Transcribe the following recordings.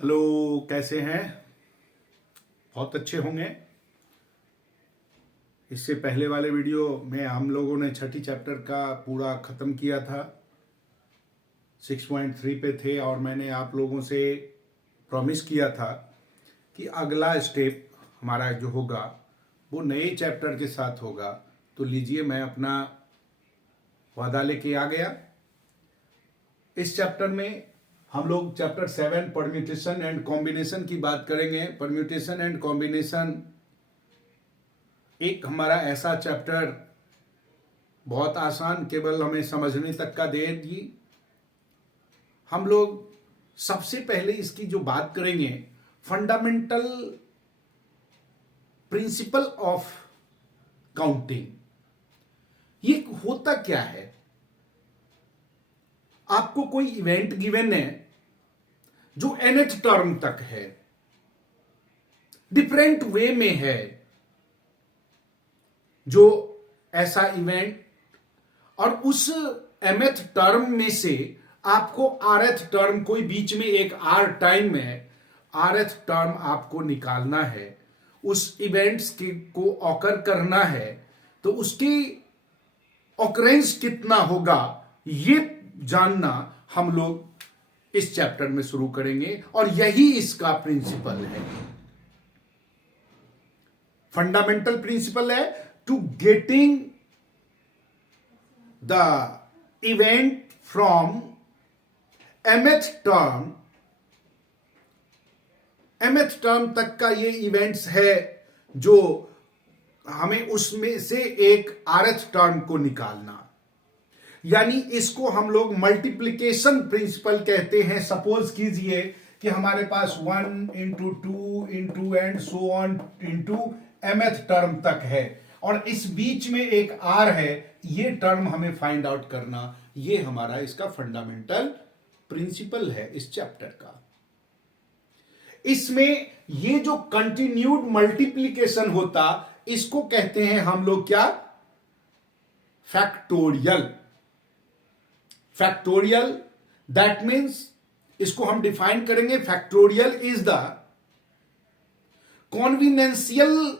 Hello, कैसे हैं? बहुत अच्छे होंगे। इससे पहले वाले वीडियो में हम लोगों ने छठी चैप्टर का पूरा ख़त्म किया था। 6.3 पे थे और मैंने आप लोगों से प्रॉमिस किया था कि अगला स्टेप हमारा जो होगा वो नए चैप्टर के साथ होगा। तो लीजिए, मैं अपना वादा लेके आ गया। इस चैप्टर में हम लोग चैप्टर 7 परम्यूटेशन एंड कॉम्बिनेशन की बात करेंगे। परम्यूटेशन एंड कॉम्बिनेशन एक हमारा ऐसा चैप्टर, बहुत आसान, केवल हमें समझने तक का देगी। हम लोग सबसे पहले इसकी जो बात करेंगे, फंडामेंटल प्रिंसिपल ऑफ काउंटिंग। ये होता क्या है? आपको कोई इवेंट गिवन है जो nth टर्म तक है, डिफरेंट वे में है। जो ऐसा इवेंट, और उस mth टर्म में से आपको rth टर्म, कोई बीच में एक r टाइम में rth टर्म आपको निकालना है, उस इवेंट्स को ऑकर करना है। तो उसकी ऑकरेंस कितना होगा, ये जानना हम लोग इस चैप्टर में शुरू करेंगे, और यही इसका प्रिंसिपल है। फंडामेंटल प्रिंसिपल है to getting the event from mth term. mth term तक का ये इवेंट्स है जो हमें उसमें से एक rth टर्म को निकालना, यानी इसको हम लोग मल्टीप्लीकेशन प्रिंसिपल कहते हैं। सपोज कीजिए कि हमारे पास 1 into 2 into and so on into mth term तक है, और इस बीच में एक r है। ये टर्म हमें फाइंड आउट करना, ये हमारा इसका फंडामेंटल प्रिंसिपल है इस चैप्टर का। इसमें ये जो कंटिन्यूड मल्टीप्लीकेशन होता, इसको कहते हैं हम लोग क्या? फैक्टोरियल। फैक्टोरियल, दैट मीन्स, इसको हम डिफाइन करेंगे, factorial is the conventional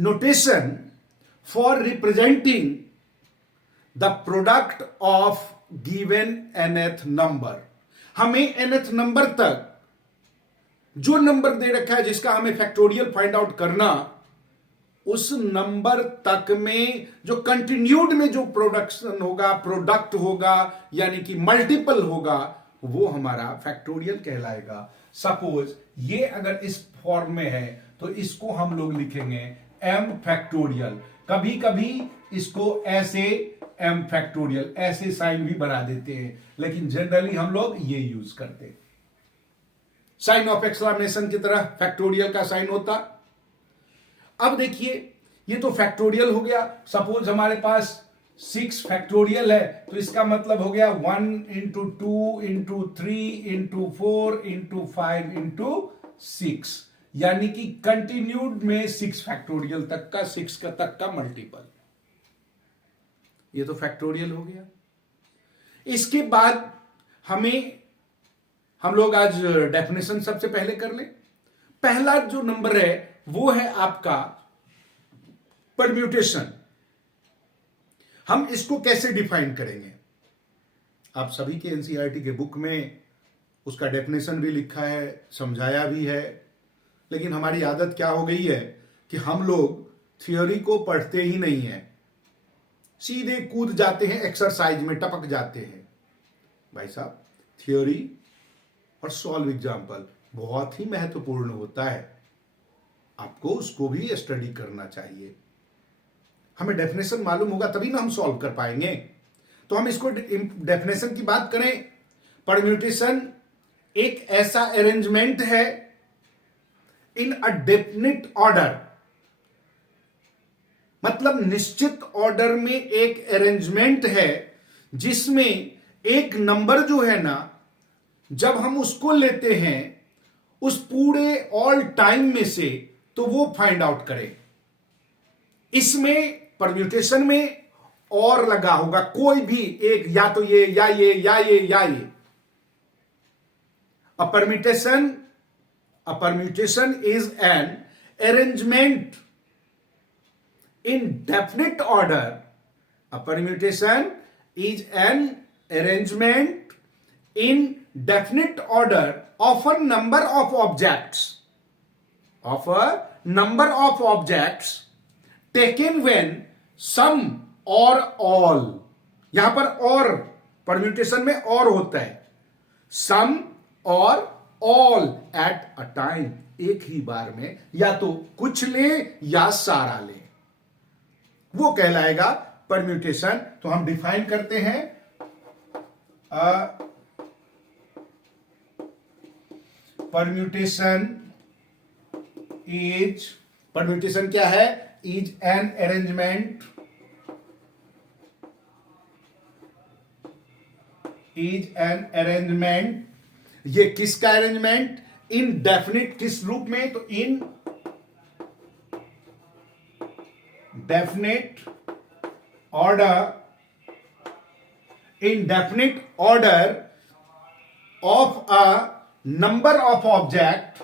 notation for representing the product of given nth number. हमें nth नंबर तक जो नंबर दे रखा है, जिसका हमें फैक्टोरियल फाइंड आउट करना, उस नंबर तक में जो कंटिन्यूड में जो प्रोडक्शन होगा, प्रोडक्ट होगा, यानी कि मल्टीपल होगा, वो हमारा फैक्टोरियल कहलाएगा। सपोज ये अगर इस फॉर्म में है तो इसको हम लोग लिखेंगे m फैक्टोरियल। कभी कभी इसको ऐसे m फैक्टोरियल ऐसे साइन भी बना देते हैं, लेकिन जनरली हम लोग ये यूज करते हैं। साइन ऑफ एक्सक्लेमेशन की तरह फैक्टोरियल का साइन होता। अब देखिए, ये तो फैक्टोरियल हो गया। सपोज हमारे पास 6 फैक्टोरियल है, तो इसका मतलब हो गया 1 into 2 into 3 into 4 into 5 into 6, यानी कि कंटिन्यूड में 6 फैक्टोरियल तक का, 6 का तक का मल्टीपल। ये तो फैक्टोरियल हो गया। इसके बाद हम लोग आज डेफिनेशन सबसे पहले कर लें। पहला जो नंबर है वो है आपका परम्यूटेशन। हम इसको कैसे डिफाइन करेंगे? आप सभी के एनसीईआरटी के बुक में उसका डेफिनेशन भी लिखा है, समझाया भी है, लेकिन हमारी आदत क्या हो गई है कि हम लोग थ्योरी को पढ़ते ही नहीं है, सीधे कूद जाते हैं, एक्सरसाइज में टपक जाते हैं। भाई साहब, थ्योरी और सॉल्व एग्जाम्पल बहुत ही महत्वपूर्ण होता है, आपको उसको भी स्टडी करना चाहिए। हमें डेफिनेशन मालूम होगा तभी ना हम सॉल्व कर पाएंगे। तो हम इसको डेफिनेशन की बात करें। परम्यूटेशन एक ऐसा अरेंजमेंट है इन अ डेफिनिट ऑर्डर, मतलब निश्चित ऑर्डर में एक अरेंजमेंट है जिसमें एक नंबर जो है ना, जब हम उसको लेते हैं उस पूरे ऑल टाइम में से, तो वो फाइंड आउट करें। इसमें परम्यूटेशन में और लगा होगा, कोई भी एक, या तो ये या ये या ये या ये। A permutation is an arrangement in definite order. A permutation is an arrangement in definite order of a number of objects. Taken when some or all. यहां पर और परम्यूटेशन में और होता है, सम और ऑल एट अ टाइम, एक ही बार में या तो कुछ ले या सारा ले, वो कहलाएगा परम्यूटेशन। तो हम डिफाइन करते हैं, परम्यूटेशन क्या है? इज एन अरेंजमेंट, ये किसका अरेंजमेंट? इन डेफिनिट, किस रूप में? तो इन definite order of a number of object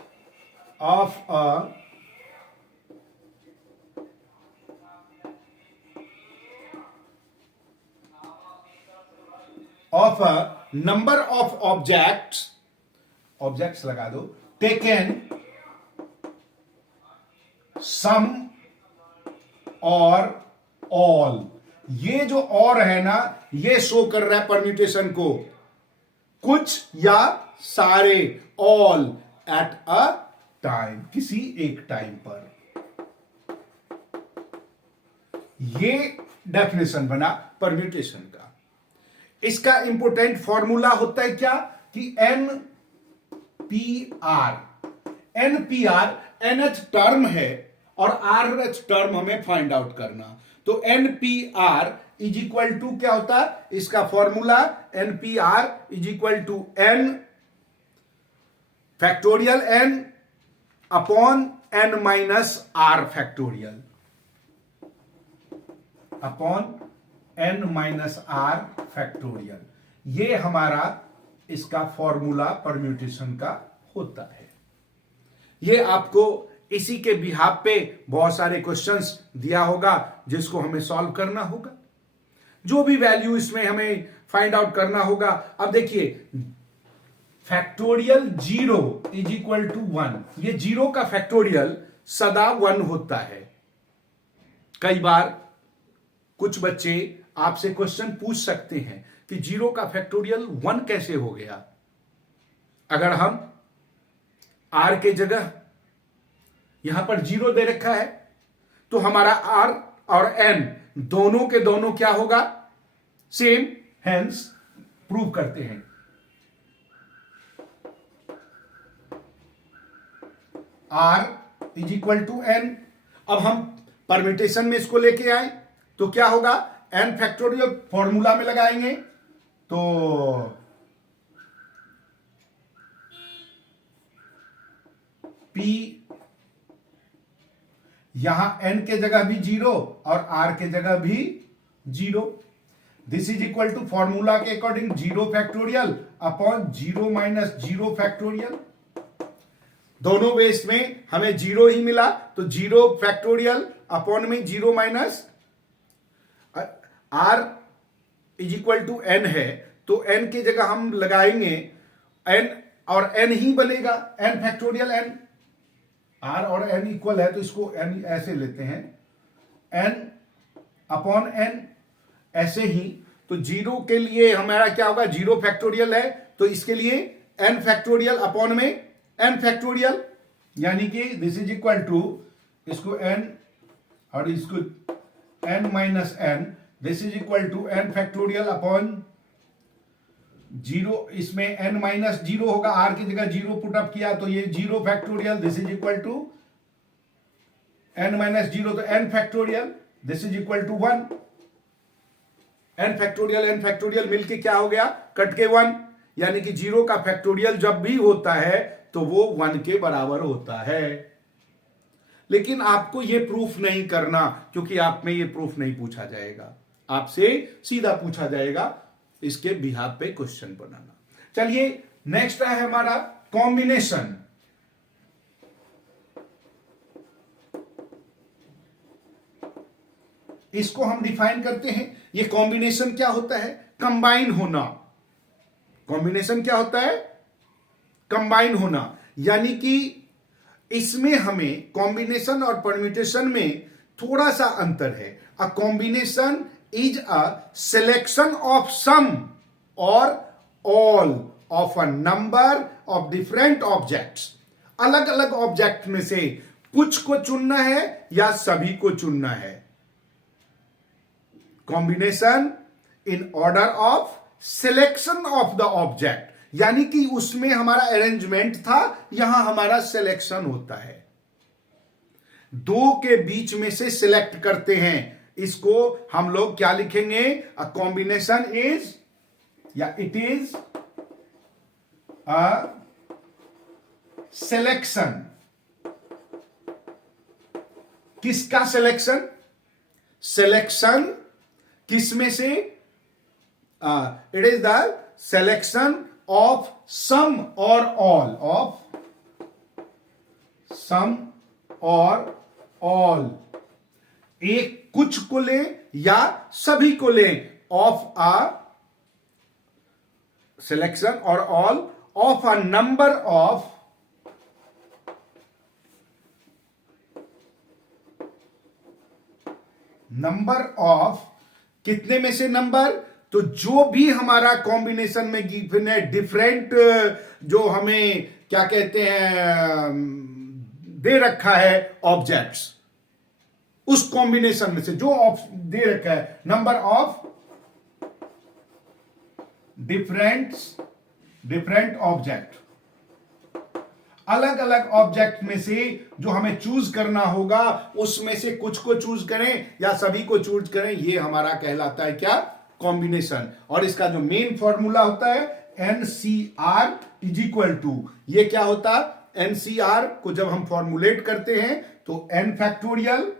objects लगा दो, टेकन सम और ऑल। ये जो और है ना, ये शो कर रहा है परम्यूटेशन को, कुछ या सारे, ऑल एट अ टाइम, किसी एक टाइम पर। ये डेफिनेशन बना परम्यूटेशन का। इसका इंपोर्टेंट फॉर्मूला होता है क्या? कि एनपीआर nth टर्म है और rth टर्म हमें फाइंड आउट करना। तो एनपीआर इज इक्वल टू क्या होता है? इसका formula NPR is equal to n factorial n upon n minus r factorial, upon n minus r factorial. ये हमारा इसका फॉर्मूला परम्यूटेशन का होता है। ये आपको इसी के बिहाफ पे बहुत सारे क्वेश्चंस दिया होगा जिसको हमें सॉल्व करना होगा, जो भी वैल्यू इसमें हमें फाइंड आउट करना होगा। अब देखिए, फैक्टोरियल 0 इज इक्वल टू 1, ये 0 का फैक्टोरियल सदा 1 होता है। कई बार कुछ बच्चे आपसे क्वेश्चन पूछ सकते हैं कि 0 का फैक्टोरियल 1 कैसे हो गया? अगर हम r के जगह यहां पर 0 दे रखा है तो हमारा r और n दोनों के दोनों क्या होगा? सेम। हेंस प्रूव करते हैं, r is equal to n। अब हम परम्यूटेशन में इसको लेके आए तो क्या होगा? n फैक्टोरियल फॉर्मूला में लगाएंगे तो p, यहां n के जगह भी 0 और r के जगह भी 0। This is equal to formula के according 0 factorial upon 0 minus 0 factorial. दोनों वेस्ट में हमें 0 ही मिला तो 0 फैक्टोरियल अपॉन में 0 minus r is equal to n है तो n की जगह हम लगाएंगे n और n ही बनेगा, n फैक्टोरियल n। r और n इक्वल है तो इसको n ऐसे लेते हैं, n अपॉन n। ऐसे ही तो 0 के लिए हमारा क्या होगा? 0 फैक्टोरियल है तो इसके लिए n फैक्टोरियल अपॉन में n फैक्टोरियल, यानी कि दिस इज इक्वल टू, इसको n और इसको n minus n, this is equal to n factorial upon 0, इसमें n माइनस 0 होगा, r की जगह 0 पुटअप किया तो ये 0 factorial, this is equal to n minus 0 तो n factorial, this is equal to 1। n factorial मिलके क्या हो गया? कट के 1, यानी कि 0 का फैक्टोरियल जब भी होता है तो वो 1 के बराबर होता है। लेकिन आपको ये प्रूफ नहीं करना, क्योंकि आप में ये प्रूफ नहीं पूछा जाएगा, आपसे सीधा पूछा जाएगा इसके बिहाफ पे क्वेश्चन बनाना। चलिए नेक्स्ट है हमारा कॉम्बिनेशन, इसको हम डिफाइन करते हैं। ये कॉम्बिनेशन क्या होता है? कंबाइन होना। कॉम्बिनेशन क्या होता है? कंबाइन होना। यानी कि इसमें हमें कॉम्बिनेशन और परम्यूटेशन में थोड़ा सा अंतर है। A combination is a selection of some और all of a number of different objects. अलग अलग ऑब्जेक्ट में से कुछ को चुनना है या सभी को चुनना है। Combination in order of selection of the object, यानी कि उसमें हमारा अरेंजमेंट था, यहां हमारा सिलेक्शन होता है। दो के बीच में से सिलेक्ट करते हैं, इसको हम लोग क्या लिखेंगे? अ कॉम्बिनेशन इज या इट इज अ सिलेक्शन। किसका सिलेक्शन? सिलेक्शन किस में से? It is the selection of some और ऑल, ऑफ सम और ऑल। एक कुछ को ले या सभी को ले, ऑफ अ सिलेक्शन और all of a number of कितने में से नंबर? तो जो भी हमारा कॉम्बिनेशन में गिवन है, डिफरेंट जो हमें क्या कहते हैं दे रखा है ऑब्जेक्ट्स, उस कॉम्बिनेशन में से जो दे रखा है नंबर ऑफ डिफरेंट ऑब्जेक्ट, अलग अलग ऑब्जेक्ट में से जो हमें चूज करना होगा, उसमें से कुछ को चूज करें या सभी को चूज करें, ये हमारा कहलाता है क्या? कॉम्बिनेशन। और इसका जो मेन फॉर्मूला होता है NCR इज इक्वल टू, ये क्या होता है? NCR को जब हम फॉर्मुलेट करते हैं तो n factorial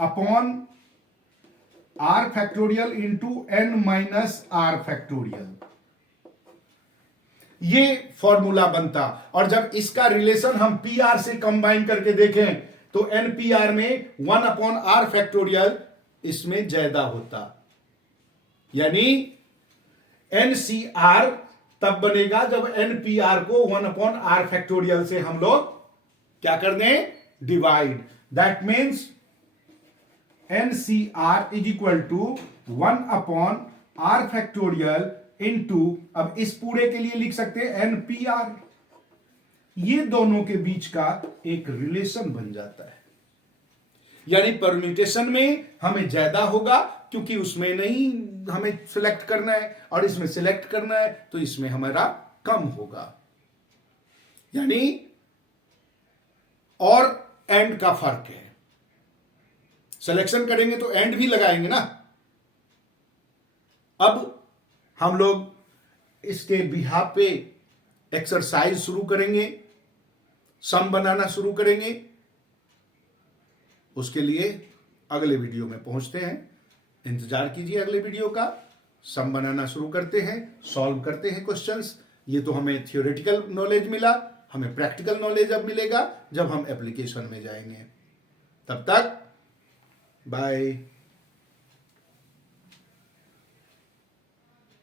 upon r factorial into n minus r factorial, ये फॉर्मूला बनता। और जब इसका रिलेशन हम PR से कंबाइन करके देखें तो NPR में 1 अपॉन r फैक्टोरियल इसमें ज्यादा होता, यानी NCR तब बनेगा जब NPR को 1 अपॉन r फैक्टोरियल से हम लोग क्या कर दें? Divide. That means NCR is equal to 1 upon r factorial into, अब इस पूरे के लिए लिख सकते हैं NPR। ये दोनों के बीच का एक रिलेशन बन जाता है। यानी परम्यूटेशन में हमें ज्यादा होगा क्योंकि उसमें नहीं हमें सिलेक्ट करना है, और इसमें सिलेक्ट करना है तो इसमें हमारा कम होगा। यानी और एंड का फर्क है। सिलेक्शन करेंगे तो एंड भी लगाएंगे ना। अब हम लोग इसके बिहाफ पे एक्सरसाइज शुरू करेंगे, सम बनाना शुरू करेंगे। उसके लिए अगले वीडियो में पहुंचते हैं, इंतजार कीजिए अगले वीडियो का। सम बनाना शुरू करते हैं, सॉल्व करते हैं क्वेश्चंस। ये तो हमें थियोरेटिकल नॉलेज मिला, हमें प्रैक्टिकल नॉलेज अब मिलेगा जब हम एप्लीकेशन में जाएंगे। तब तक बाय।